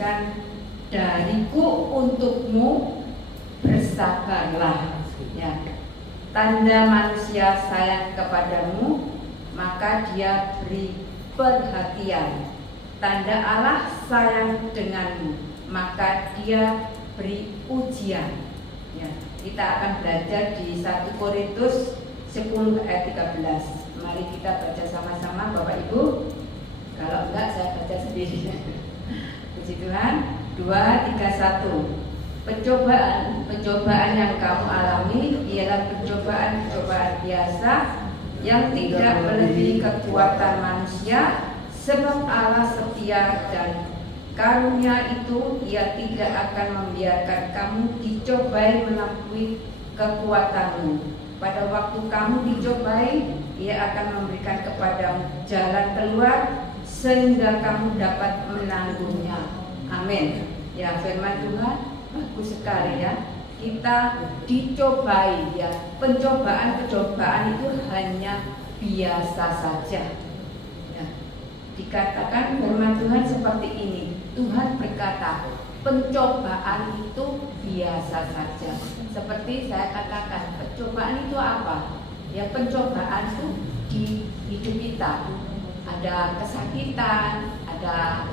dituliskan, dariku untukmu bersabarlah. Ya. Tanda manusia sayang kepadamu, maka dia beri perhatian. Tanda Allah sayang denganmu, maka dia beri ujian. Ya, kita akan belajar di 1 Korintus 10 ayat 13. Mari kita baca sama-sama Bapak Ibu. Kalau enggak saya baca sendiri. Puji Tuhan. 2, 3, 1. Pencobaan yang kamu alami ialah pencobaan biasa yang tidak melebihi kekuatan manusia, sebab Allah setia dan karunia itu Ia tidak akan membiarkan kamu dicobai melampaui kekuatanmu. Pada waktu kamu dicobai, Ia akan memberikan kepadamu jalan keluar sehingga kamu dapat menanggungnya. Amin. Ya, firman Tuhan bagus sekali ya. Kita dicobai ya. Pencobaan itu hanya biasa saja. Ya. Dikatakan firman Tuhan seperti ini. Tuhan berkata, pencobaan itu biasa saja. Seperti saya katakan, pencobaan itu apa? Ya, pencobaan itu di hidup kita. Ada kesakitan, ada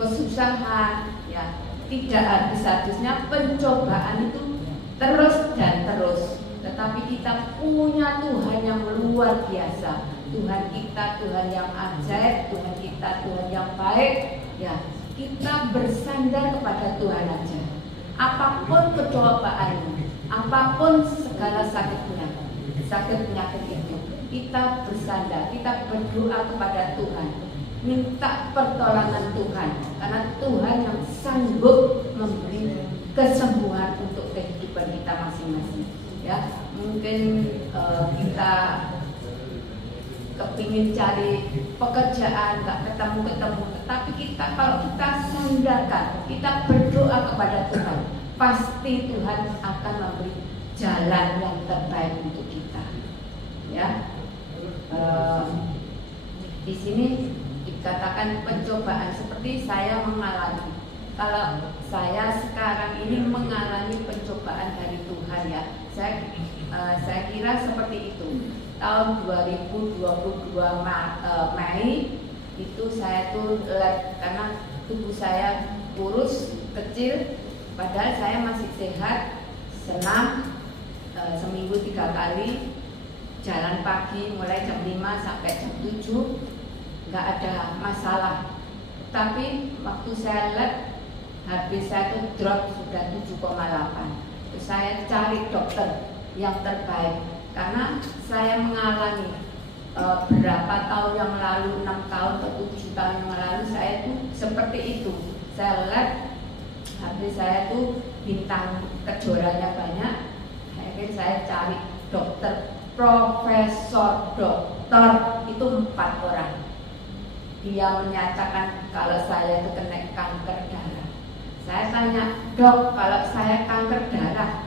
kesusahan, ya. Tidak habis-habisnya pencobaan itu terus dan terus. Tetapi kita punya Tuhan yang luar biasa. Tuhan kita Tuhan yang ajaib, Tuhan kita Tuhan yang baik. Ya, kita bersandar kepada Tuhan aja. Apapun percobaanmu, apapun segala sakit penyakit itu, kita bersandar, kita berdoa kepada Tuhan, minta pertolongan Tuhan, karena Tuhan yang sanggup memberi kesembuhan untuk kehidupan kita masing-masing. Ya, mungkin kita kepingin cari pekerjaan, nggak ketemu, tetapi kalau kita sandarkan, kita berdoa kepada Tuhan, pasti Tuhan akan memberi jalan yang terbaik untuk kita. Ya, di sini dikatakan pencobaan seperti saya mengalami. Kalau saya sekarang ini mengalami pencobaan dari Tuhan ya, saya kira seperti itu. Tahun 2022 Mei itu saya tuh karena tubuh saya kurus, kecil, padahal saya masih sehat, senam, seminggu 3 kali, jalan pagi mulai jam 5 sampai jam 7, nggak ada masalah. Tapi waktu saya lihat habis saya tuh drop sudah 7,8. Saya cari dokter yang terbaik karena saya mengalami berapa tahun yang lalu, 6 tahun atau 7 tahun yang lalu saya tuh seperti itu. Saya lihat habis saya tuh bintang kejoranya banyak. Akhirnya saya cari dokter, profesor dokter itu 4 orang. Dia menyatakan kalau saya itu kena kanker darah. Saya tanya, dok, kalau saya kanker darah,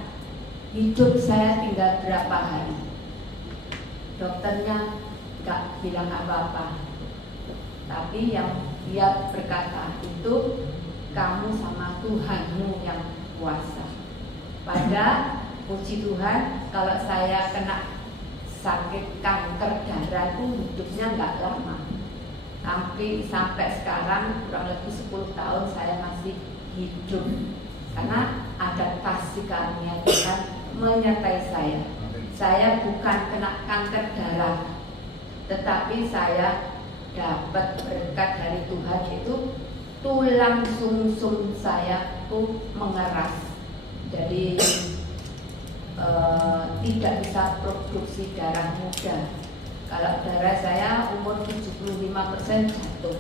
hidup saya tinggal berapa hari? Dokternya nggak bilang apa-apa. Tapi yang dia berkata itu kamu sama Tuhanmu yang kuasa. Pada puji Tuhan, kalau saya kena sakit kanker darah itu hidupnya nggak lama. Sampai sekarang kurang lebih 10 tahun saya masih hidup karena ada kasih karunia Tuhan menyertai saya. Saya bukan kena kanker darah, tetapi saya dapat berkat dari Tuhan, yaitu tulang sumsum saya tuh mengeras, jadi tidak bisa produksi darah muda. Kalau darah saya umur 75% jatuh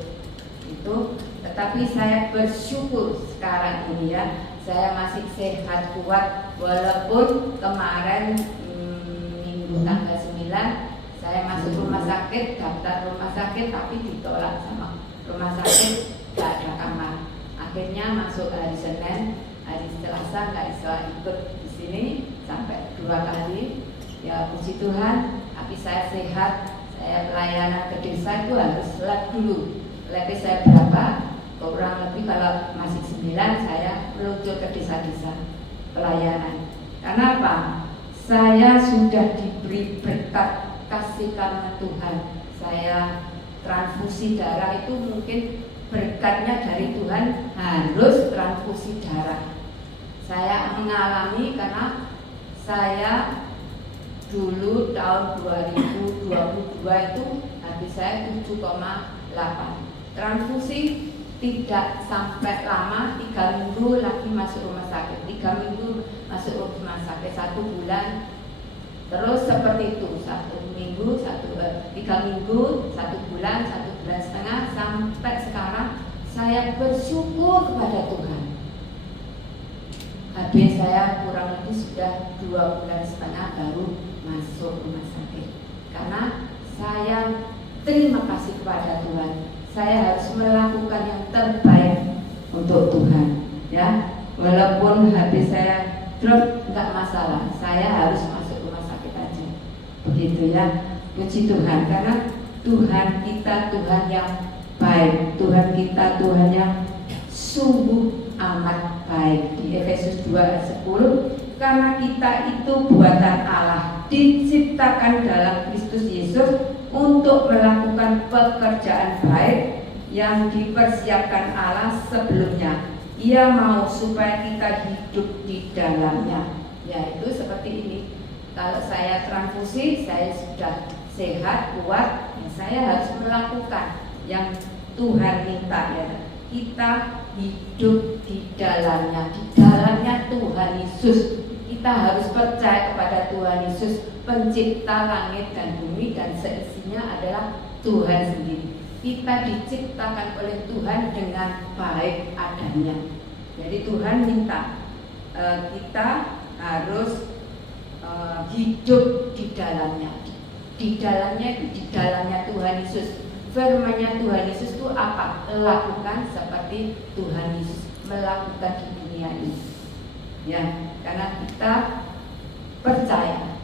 itu, tetapi saya bersyukur sekarang ini ya, saya masih sehat kuat walaupun kemarin minggu tanggal 9 saya masuk rumah sakit, daftar rumah sakit tapi ditolak sama rumah sakit, tidak ada kamar. Akhirnya masuk hari Senin, hari Selasa nggak bisa ikut di sini sampai 2 kali. Ya puji Tuhan, tapi saya sehat. Saya pelayanan ke desa itu harus lab dulu. Labnya saya berapa? kurang lebih kalau masih 9 saya meluncur ke desa-desa pelayanan. Karena apa? Saya sudah diberi berkat kasih karunia Tuhan. Saya transfusi darah itu mungkin berkatnya dari Tuhan, harus transfusi darah. Saya mengalami karena saya dulu tahun 2022 itu habis saya 7,8. Transfusi tidak sampai lama, 3 minggu lagi masuk rumah sakit, 3 minggu masuk rumah sakit, 1 bulan. Terus seperti itu, 1 minggu, 3 minggu, 1 bulan, 1 bulan setengah, sampai sekarang saya bersyukur kepada Tuhan. Habis saya kurang lebih sudah 2 bulan setengah baru masuk rumah sakit. Karena saya terima kasih kepada Tuhan. Saya harus melakukan yang terbaik untuk Tuhan, ya. Walaupun habis saya drop enggak masalah, saya harus masuk rumah sakit aja. Begitu ya. Puji Tuhan, karena Tuhan kita Tuhan yang baik, Tuhan kita Tuhan yang sungguh amat baik. Di Efesus 2 ayat 10, karena kita itu buatan Allah, diciptakan dalam Kristus Yesus untuk melakukan pekerjaan baik yang dipersiapkan Allah sebelumnya. Ia mau supaya kita hidup di dalamnya. Yaitu seperti ini. Kalau saya transfusi, saya sudah sehat, kuat, ya saya harus melakukan yang Tuhan minta, ya. Kita hidup di dalamnya Tuhan Yesus. Kita harus percaya kepada Tuhan Yesus, pencipta langit dan bumi dan seisinya adalah Tuhan sendiri. Kita diciptakan oleh Tuhan dengan baik adanya. Jadi Tuhan minta kita harus hidup di dalamnya. Di dalamnya Tuhan Yesus. Firman-Nya Tuhan Yesus itu apa? Lakukan seperti Tuhan Yesus melakukan di dunia ini. Ya, karena kita percaya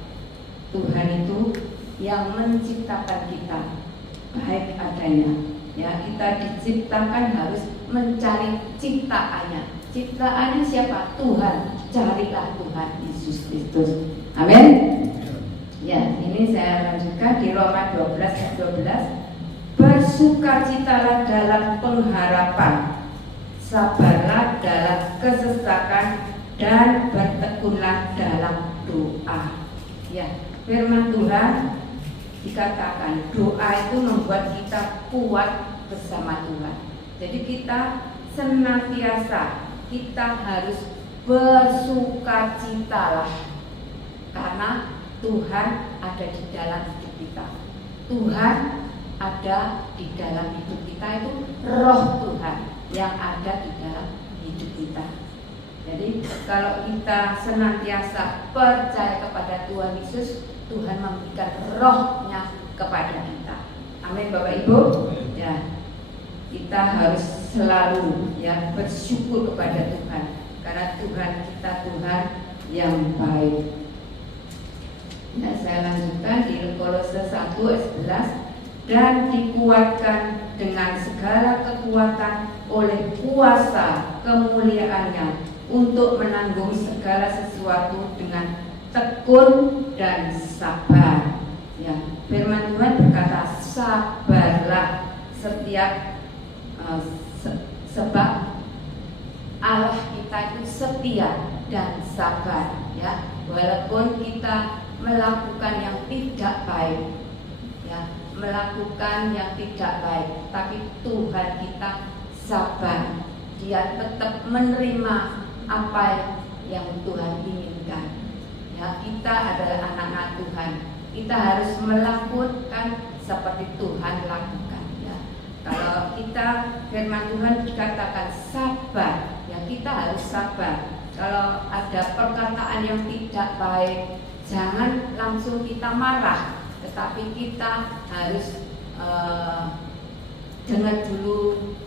Tuhan itu yang menciptakan kita baik adanya. Ya, kita diciptakan harus mencari ciptaannya. Ciptaannya siapa? Tuhan. Carilah Tuhan Yesus Kristus. Amin. Ya, ini saya lanjutkan di Roma 12 ayat 12. Bersukacitalah dalam pengharapan, sabarlah dalam kesesakan, dan bertekunlah dalam doa. Ya, firman Tuhan dikatakan doa itu membuat kita kuat bersama Tuhan. Jadi kita senantiasa kita harus bersukacitalah karena Tuhan ada di dalam hidup kita. Tuhan ada di dalam hidup kita, itu roh Tuhan yang ada di dalam hidup kita. Jadi kalau kita senantiasa percaya kepada Tuhan Yesus, Tuhan memberikan rohnya kepada kita. Amin Bapak Ibu. Ya, kita harus selalu ya bersyukur kepada Tuhan, karena Tuhan kita Tuhan yang baik. Nah, saya lanjutkan di Kolose 1 ayat 11. Dan dikuatkan dengan segala kekuatan oleh kuasa kemuliaannya untuk menanggung segala sesuatu dengan tekun dan sabar. Ya, firman Tuhan berkata, sabarlah setiap sebab Allah kita itu setia dan sabar. Ya, walaupun kita melakukan yang tidak baik, ya, melakukan yang tidak baik, tapi Tuhan kita sabar. Dia tetap menerima apa yang Tuhan inginkan. Ya, kita adalah anak-anak Tuhan. Kita harus melakukan seperti Tuhan lakukan. Ya. Kalau kita firman Tuhan dikatakan sabar, ya kita harus sabar. Kalau ada perkataan yang tidak baik, jangan langsung kita marah, tetapi kita harus dengar dulu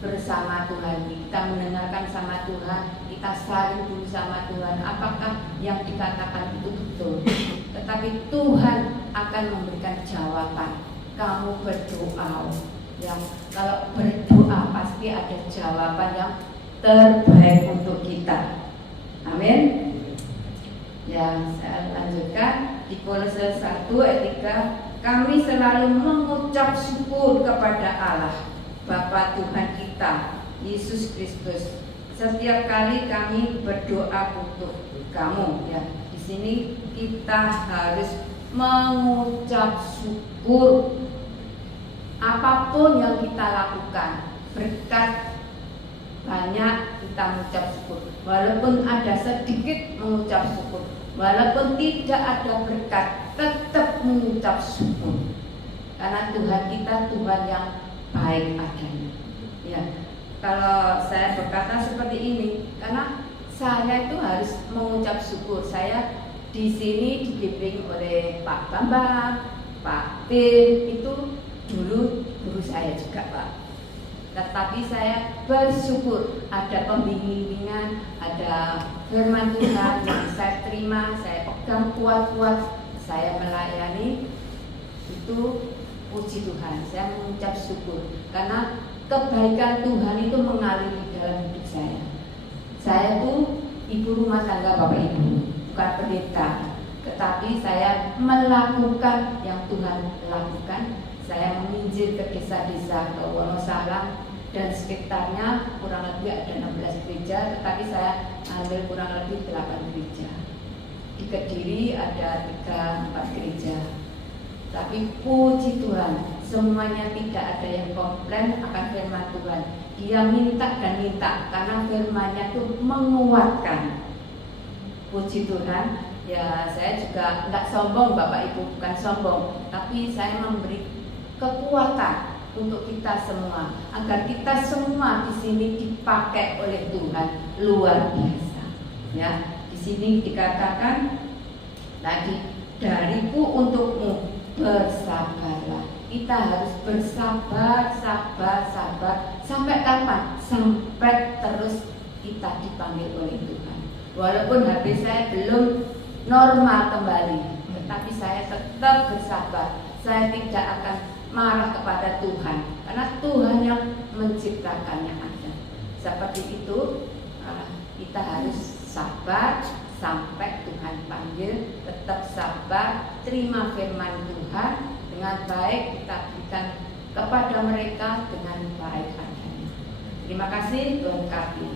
bersama Tuhan. Kita mendengarkan sama Tuhan, kita saling dulu sama Tuhan, apakah yang dikatakan itu betul. Tetapi Tuhan akan memberikan jawaban. Kamu berdoa, Ya, kalau berdoa pasti ada jawaban yang terbaik untuk kita. Amin. Ya, saya lanjutkan di Kolose 1 ayat 3, kami selalu mengucap syukur kepada Allah Bapa Tuhan kita Yesus Kristus setiap kali kami berdoa untuk kamu. Ya, di sini kita harus mengucap syukur apapun yang kita lakukan, berkat banyak kita mengucap syukur. Walaupun ada sedikit mengucap syukur, walaupun tidak ada berkat, tetap mengucap syukur. Karena Tuhan kita Tuhan yang baik adanya. Ya, kalau saya berkata seperti ini, karena saya itu harus mengucap syukur. Saya di sini dibimbing oleh Pak Bambang, Pak Tim, itu dulu guru saya juga, Pak. Tetapi saya bersyukur ada pembimbingan, ada firman Tuhan yang saya terima, saya pegang kuat-kuat, saya melayani. Itu puji Tuhan, saya mengucap syukur karena kebaikan Tuhan itu mengalir di dalam hidup saya. Saya tuh ibu rumah tangga Bapak Ibu, bukan pendeta, tetapi saya melakukan yang Tuhan lakukan. Saya menginjil ke desa-desa, ke Wonosalam dan sekitarnya, kurang lebih ada 16 gereja, tetapi saya ambil kurang lebih 8 gereja. Di Kediri ada 3-4 gereja. Tapi puji Tuhan, semuanya tidak ada yang komplain akan firman Tuhan. Dia minta dan minta karena firman-Nya itu menguatkan. Puji Tuhan. Ya, saya juga enggak sombong Bapak Ibu, bukan sombong, tapi saya memberi kekuatan untuk kita semua agar kita semua di sini dipakai oleh Tuhan luar biasa. Ya, di sini dikatakan tadi, dariku untukmu bersabarlah. Kita harus bersabar, sabar sampai kapan? Sampai terus kita dipanggil oleh Tuhan. Walaupun HP saya belum normal kembali, tetapi saya tetap bersabar. Saya tidak akan marah kepada Tuhan karena Tuhan yang menciptakannya ada. Seperti itu, kita harus sabar sampai Tuhan panggil. Tetap sabar, terima firman Tuhan dengan baik, kita berikan kepada mereka dengan baik adanya. Terima kasih, Tuhan kasih.